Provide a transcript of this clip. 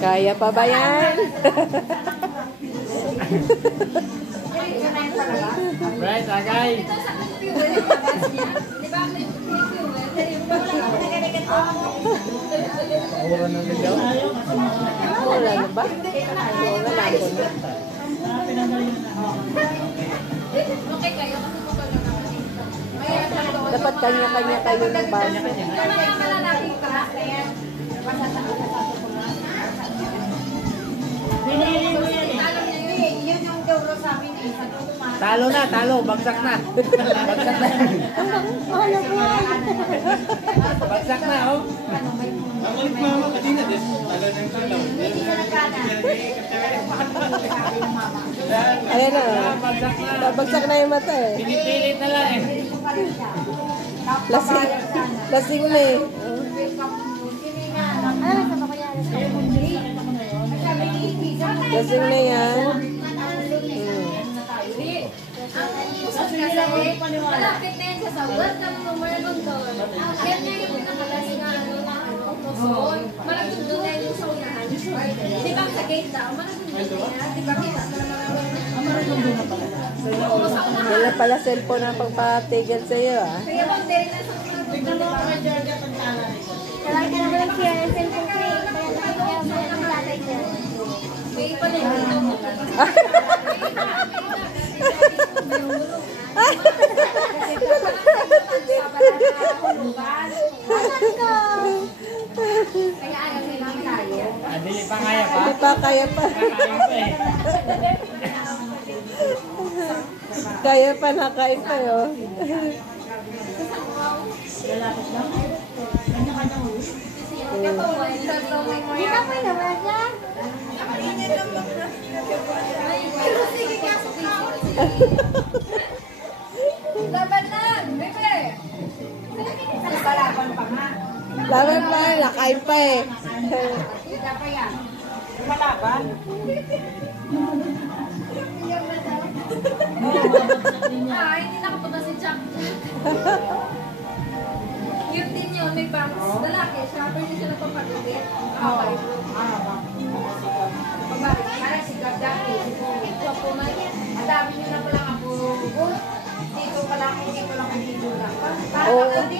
Kaya pa ba yan? Right, agay. Wala na ligaw. Wala na ba? Wala na po na. Okay kayo, kasi po kayo naman. Dapat kanya-kanya kayo ng baso. Mga malalaki ka, kaya Talo na, talo. Bagsak na. Bagsak na. Bagsak na, oh. Balik mama kanina din. Talo ng talo. Ayan na. Bagsak na. Bagsak na yung mata eh. Pinipilit na lang eh. Lasing na eh. Lasing na yan. malapit na yan sa sawat ng numero ng doon. Yan nga yung pinakalas na doon. Malapit doon na yung sa unahan. Di ba sa gate daw? Malapit doon na yan. Di ba kita sa Wala pala cellphone na pagpatigil sa'yo ah. kaya bang dere na sa unahan. Tignan mo ako Georgia pagtala. Kailangan ka naman lang siya ng cellphone ko eh. Kaya nakikita mo ng tatay niya. May pala yung dito mo. Hindi pa kaya pa. Hindi pa kaya pa. Kaya pa nakain pa yun. Di ba may naman yan? Sige ka. Laban na! Bebe! Balaban pa nga. Laban pa, nakain pa eh. Hindi pa yan. Malaban? Ay, hindi nakapunta si Jack. Yun din yun, may bangs. Lalaki siya, pero hindi siya nagpapagabit. Okay. Pabalik, kaya si Gagdaki. Ito po na yan. Ang dami nyo na palang ako. Dito pala, hindi ko lang dito lang. Oo. Hindi